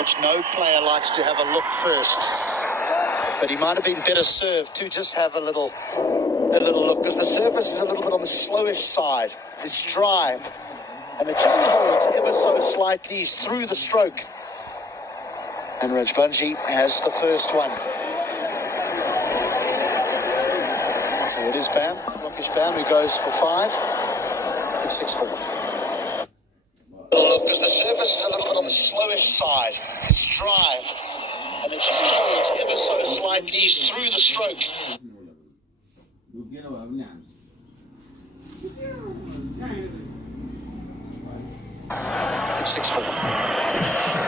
stage, no player likes to have a look first. But he might have been better served to just have a little look, because the surface is a little bit on the slowish side. It's dry, and it just holds ever so slightly. He's through the stroke. And Rajbanshi has the first one. So it is Bam, Rakesh Bam, who goes for 5. It's 6-4. Look, because the surface is a little bit on the slowish side. It's dry, and it just holds ever so slightly. He's through the stroke. It's 6-4.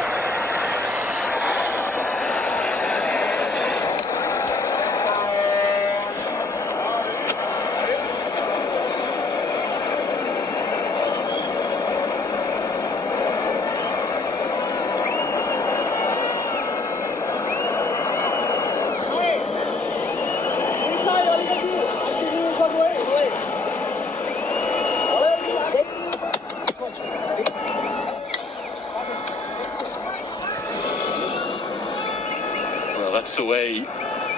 That's the way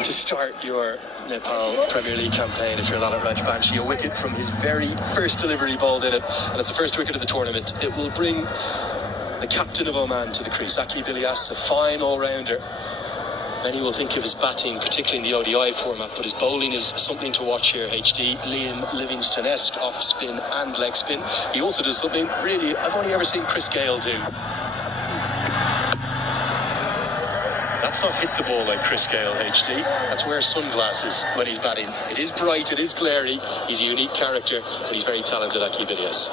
to start your Nepal Premier League campaign if you're Lalit Rajbanshi. A wicket from his very first delivery bowled in it, and it's the first wicket of the tournament. It will bring the captain of Oman to the crease, Aqib Ilyas, a fine all-rounder. Many will think of his batting, particularly in the ODI format, but his bowling is something to watch here, HD. Liam Livingston-esque off-spin and leg spin. He also does something, really, I've only ever seen Chris Gale do. That's not hit the ball like Chris Gale, HD. That's wear sunglasses when he's batting. It is bright, it is glary. He's a unique character, but he's very talented, Aqib Ilyas.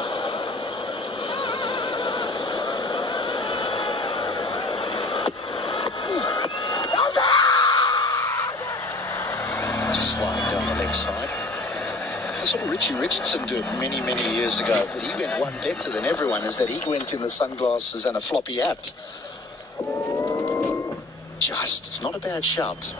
Just sliding down the leg side. I saw Richie Richardson do it many, many years ago, but he went one better than everyone, is that he went in with sunglasses and a floppy hat. It's not a bad shout.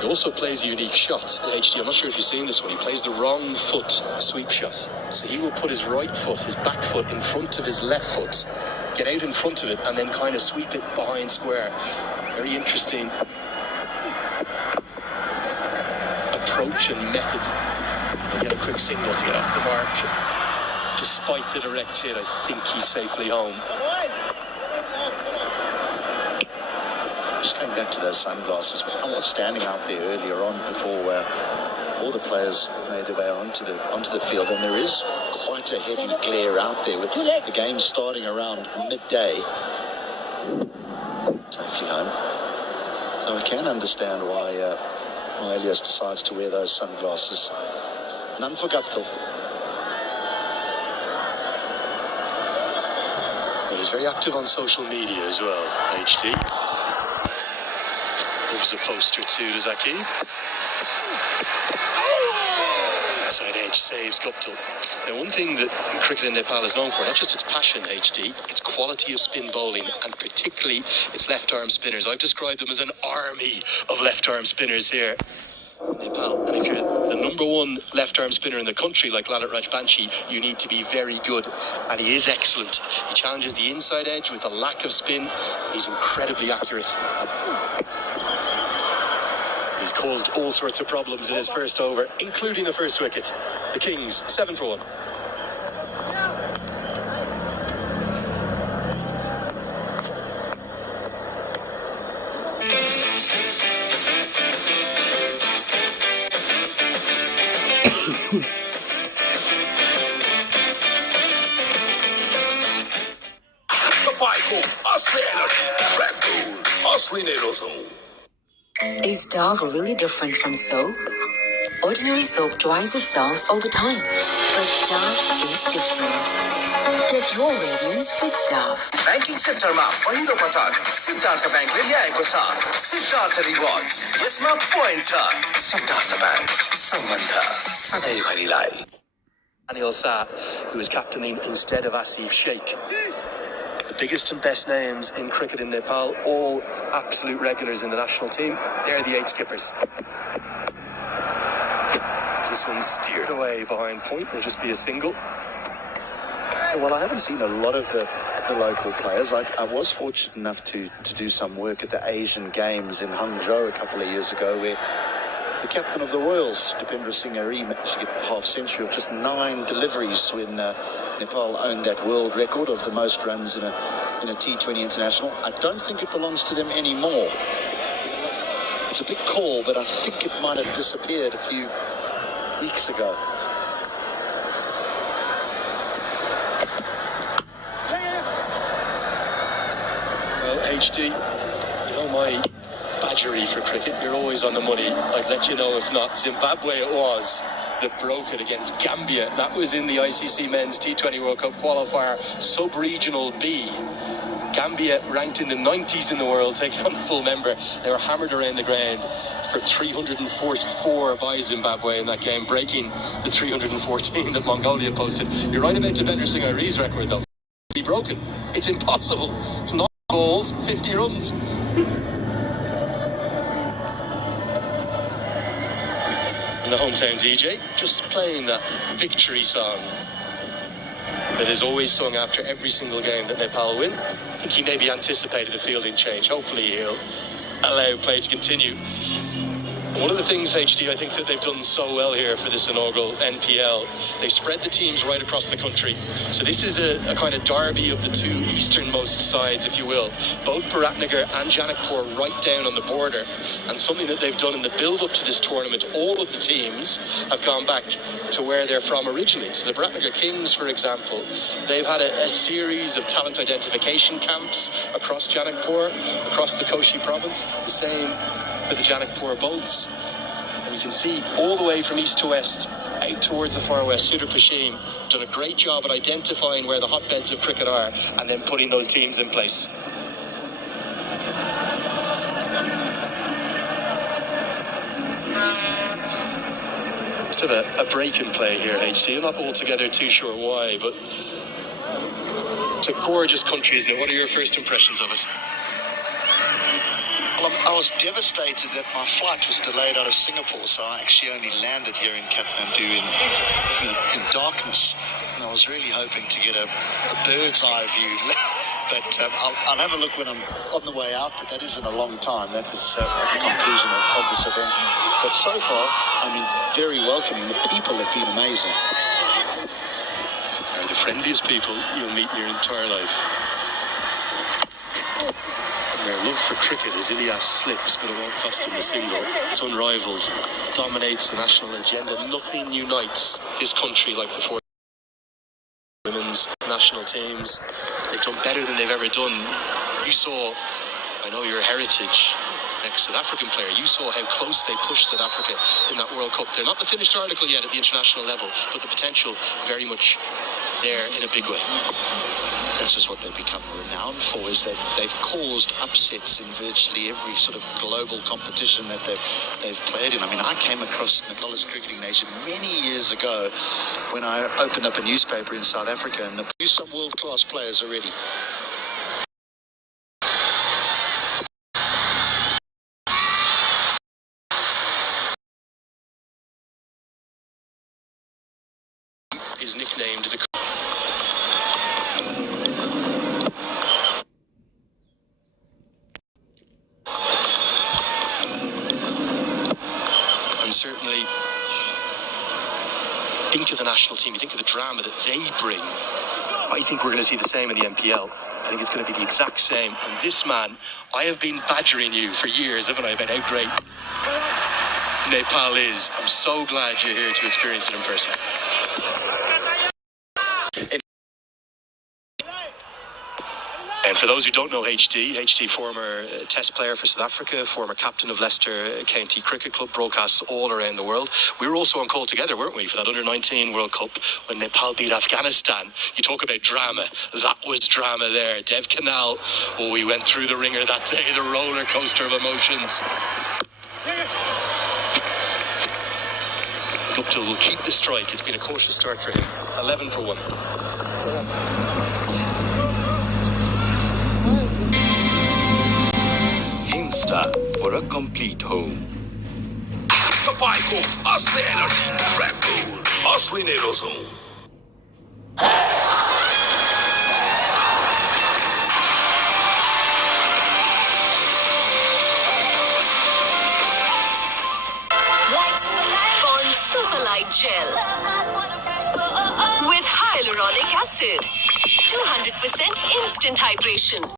He also plays a unique shot, HD. I'm not sure if you've seen this one. He plays the wrong foot sweep shot. So he will put his right foot, his back foot, in front of his left foot, get out in front of it, and then kind of sweep it behind square. Very interesting approach and method. And get a quick signal to get off the mark. Despite the direct hit, I think he's safely home. Just going back to those sunglasses, I was standing out there earlier on before the players made their way onto the field, and there is quite a heavy glare out there with the game starting around midday. Safely home. So I can understand why Ilyas decides to wear those sunglasses. None for Guptill. He's very active on social media as well, HD. There's a poster too, does Aqib? Side edge saves Guptill. Now, one thing that cricket in Nepal is known for, not just its passion, HD, its quality of spin bowling, and particularly its left-arm spinners. I've described them as an army of left-arm spinners here in Nepal. And if you're the number one left-arm spinner in the country, like Lalit Rajbanshi, you need to be very good. And he is excellent. He challenges the inside edge with a lack of spin. He's incredibly accurate. He's caused all sorts of problems in his first over, including the first wicket. The Kings, 7-1. Is Dove really different from soap? Ordinary soap dries itself over time, but Dove is different. Get your radiance with Dove. Banking sector ma पहिलो पटक सिद्धार्थ बैंकले ल्याएको छ Siddharth rewards यसमा point छ Siddharth bank सम्बन्ध सधैँभरिलाई. Daniel Sa, who is captaining instead of Asif Sheikh. The biggest and best names in cricket in Nepal, all absolute regulars in the national team. They're the 8 skippers. This one's steered away behind point. Will just be a single. Well, I haven't seen a lot of the local players. I was fortunate enough to do some work at the Asian Games in Hangzhou a couple of years ago, where the captain of the Royals, Dipendra Singh Ari, managed to get a half century of just 9 deliveries when Nepal owned that world record of the most runs in a T20 international. I don't think it belongs to them anymore. It's a big call, but I think it might have disappeared a few weeks ago. Well, HD, you know my badgery for cricket, you're always on the money. I'd let you know if not. Zimbabwe it was that broke it against Gambia. That was in the ICC Men's T20 World Cup qualifier, sub-regional B. Gambia ranked in the 90s in the world, taking on the full member. They were hammered around the ground for 344 by Zimbabwe in that game, breaking the 314 that Mongolia posted. You're right about Dipendra Singh Ari's record, though. Be broken. It's impossible. It's not balls, 50 runs. And the hometown DJ just playing that victory song that is always sung after every single game that Nepal win. I think he maybe anticipated the fielding change. Hopefully he'll allow play to continue. One of the things, HD, I think that they've done so well here for this inaugural NPL, they've spread the teams right across the country. So this is a kind of derby of the two easternmost sides, if you will. Both Biratnagar and Janakpur right down on the border. And something that they've done in the build-up to this tournament, all of the teams have gone back to where they're from originally. So the Biratnagar Kings, for example, they've had a series of talent identification camps across Janakpur, across the Koshi province. The same for the Janakpur Bolts. And you can see all the way from east to west, out towards the far west, Sudhir Pashim done a great job at identifying where the hotbeds of cricket are and then putting those teams in place. Just have a break in play here, HD. I'm not altogether too sure why, but it's a gorgeous country, isn't it? What are your first impressions of it? Well, I was devastated that my flight was delayed out of Singapore, so I actually only landed here in Kathmandu in darkness. And I was really hoping to get a bird's eye view, but I'll have a look when I'm on the way out, but that isn't a long time. That is at the conclusion of this event. But so far, I mean, very welcoming. The people have been amazing. They're the friendliest people you'll meet in your entire life. Their love for cricket as Ilyas slips, but it won't cost him a single. It's unrivaled, dominates the national agenda. Nothing unites this country like the four women's national teams. They've done better than they've ever done. You saw, I know your heritage, next South African player, you saw how close they pushed South Africa in that World Cup. They're not the finished article yet at the international level, but the potential very much there in a big way. That's just what they've become renowned for, is they've caused upsets in virtually every sort of global competition that they've played in. I mean, I came across Nepal as a cricketing nation many years ago when I opened up a newspaper in South Africa, and produced some world-class players already. Is nicknamed the... And certainly, think of the national team, you think of the drama that they bring. I think we're going to see the same in the NPL. I think it's going to be the exact same. And this man, I have been badgering you for years, haven't I, about how great Nepal is. I'm so glad you're here to experience it in person. And for those who don't know HD former test player for South Africa, former captain of Leicester County Cricket Club, broadcasts all around the world. We were also on call together, weren't we, for that Under-19 World Cup when Nepal beat Afghanistan. You talk about drama. That was drama there. Dev Canal, oh, we went through the ringer that day, the roller coaster of emotions. Guptill will keep the strike. It's been a cautious start for him. 11 for 1. For a complete home. तपाईँको असली energy, Red Bull, असली नै रोजौं। Electrolyte Gel with hyaluronic acid. 200% instant hydration.